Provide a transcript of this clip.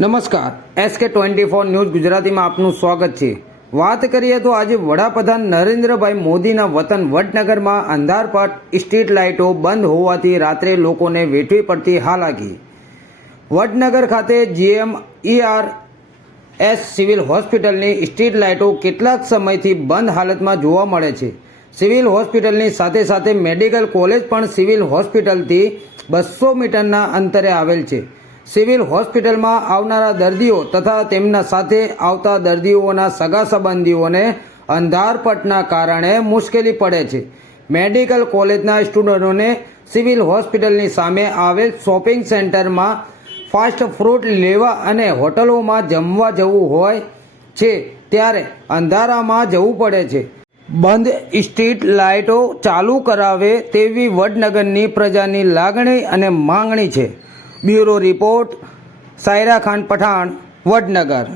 નમસ્કાર. SK twenty four news ગુજરાતીમાં આપનું સ્વાગત છે. વાત કરીએ તો આજે વડાપ્રધાન નરેન્દ્રભાઈ મોદીના વતન વડનગરમાં અંધારપટ સ્ટ્રીટ લાઇટો બંધ હોવાથી રાત્રે લોકોને વેઠવી પડતી હાલાકી. વડનગર ખાતે જીએમ ઈઆર એસ સિવિલ હોસ્પિટલની સ્ટ્રીટ લાઇટો કેટલાક સમયથી બંધ હાલતમાં જોવા મળે છે. સિવિલ હોસ્પિટલની સાથે સાથે મેડિકલ કોલેજ પણ સિવિલ હોસ્પિટલથી બસો મીટરના અંતરે આવેલ છે. સિવિલ હોસ્પિટલમાં આવનારા દર્દીઓ તથા તેમના સાથે આવતા દર્દીઓના સગા સંબંધીઓને અંધારપટના કારણે મુશ્કેલી પડે છે. મેડિકલ કોલેજના સ્ટુડન્ટોને સિવિલ હોસ્પિટલની સામે આવેલ શોપિંગ સેન્ટરમાં ફાસ્ટ ફૂડ લેવા અને હોટલોમાં જમવા જવું હોય છે ત્યારે અંધારામાં જવું પડે છે. બંધ સ્ટ્રીટ લાઇટો ચાલુ કરાવે તેવી વડનગરની પ્રજાની લાગણી અને માંગણી છે. Bureau report Saira Khan Pathan Vadnagar.